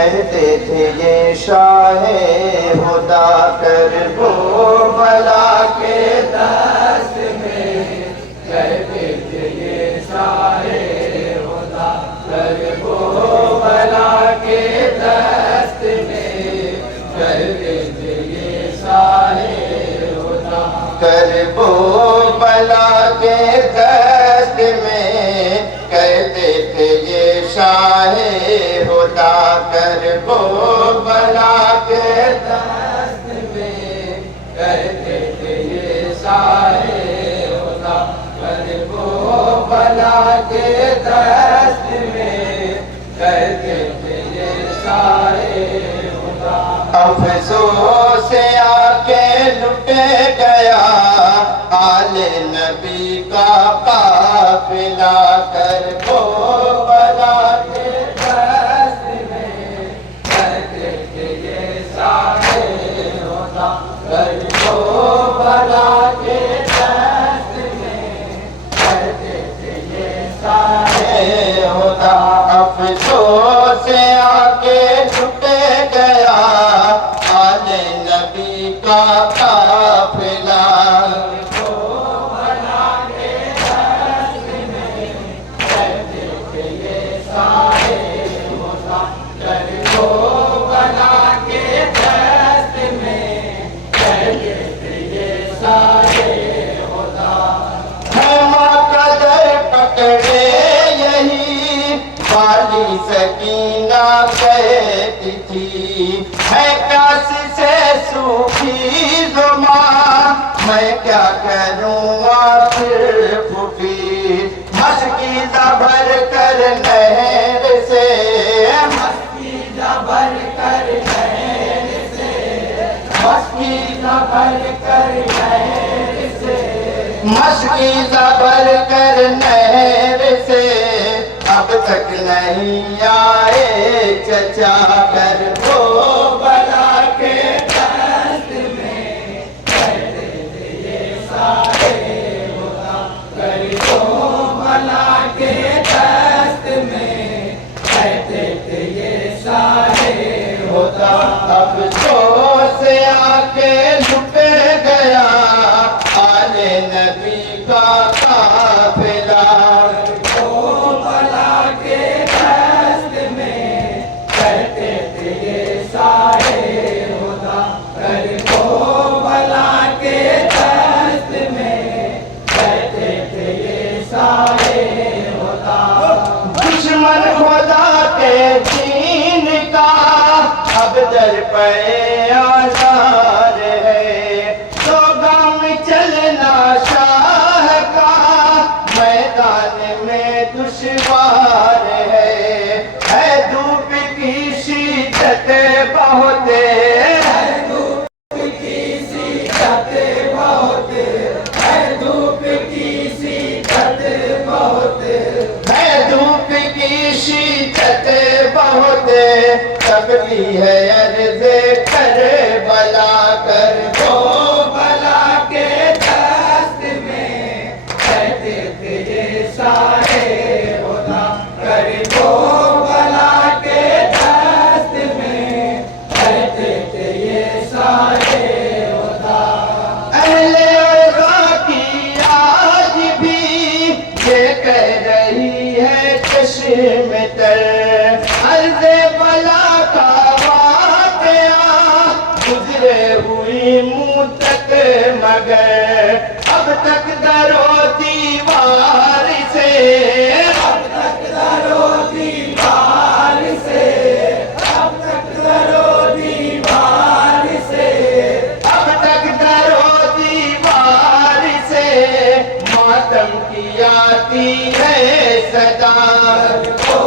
کہتے تھے یہ شاہ خدا کرب و بلا کے دست میں، کہتے تھے یہ شاہ خدا کرب و بلا کے دست میں، کہتے تھے یہ شاہ خدا کرب و بلا کے دست میں، کہتے تھے یہ شاہ خدا کرب و بلا کے دست میں، کہتے تھے یہ شاہ خدا کرب و بلا کے دست میں، کہتے تھے یہ شاہ خدا۔ افسوس آ کے لٹ گیا آل نبی کا قافلہ، کرب و بلا کے دست میں، کہتے تھے یہ شاہ خدا کرب و بلا کے دست میں، کہتے تھے یہ شاہ خدا۔ افسوس آ کے لٹ گیا آل نبی کا قافلہ، سکینہ کہتی تھی ہے پیاس سے سوکھی زبان، میں کیا کروں آخر پھوٹی مشکیزہ بھر کر نہر سے، مشکیزہ بھر کر نہر سے، مشکیزہ بھر کر نہر سے، مشکیزہ بھر کر نہر سے، اب تک نہیں آئے چچا کرب و بلا کے دست میں، کہتے تھے یہ شاہ خدا کرب و بلا کے دست میں، کہتے تھے یہ شاہ خدا۔ افسوس آ کے لٹ گیا آل نبی کا قافلہ، دشمن خدا کے دین کا اب در پہ آزار ہے، تو گام چلنا شاہ کا میدان میں دشوار ہے دھوپ کی شدت بہت، ہے دھوپ کی شدت بہت، ہے دھوپ کی شدت بہت، ہے دھوپ کی شدت بہت، تبلی ہے عرض کربلا کرب و بلا کے دست میں، کہتے تھے یہ شاہ خدا کرب و بلا کے دست میں، کہتے تھے یہ شاہ خدا۔ اہل عرضا کی آج بھی یہ کہہ رہی ہے چشم تر، عرض بلا کا واقعہ گزرے ہوئی منہ تک، مگر اب تک در و دیوار سے، اب تک در و دیوار سے، اب تک در و دیوار سے، اب تک در و دیوار سے ماتم کی آتی ہے صدا، کرب و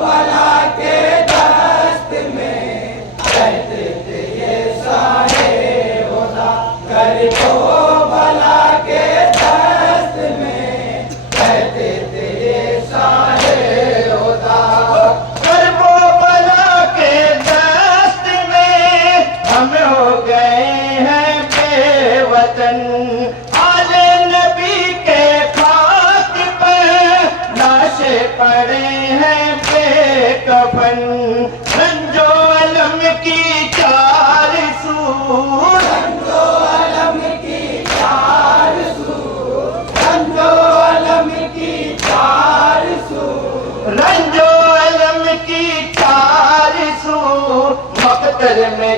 بلا کے دست میں، کہتے تھے یہ شاہ خدا کرب و بلا کے دست میں، کہتے تھے یہ شاہ خدا کرب و بلا کے دست میں، ہم ہو گئے ہیں بے وطن آل نبی کے خاک پر، لاشیں پڑے ہیں بے کفن، رنجو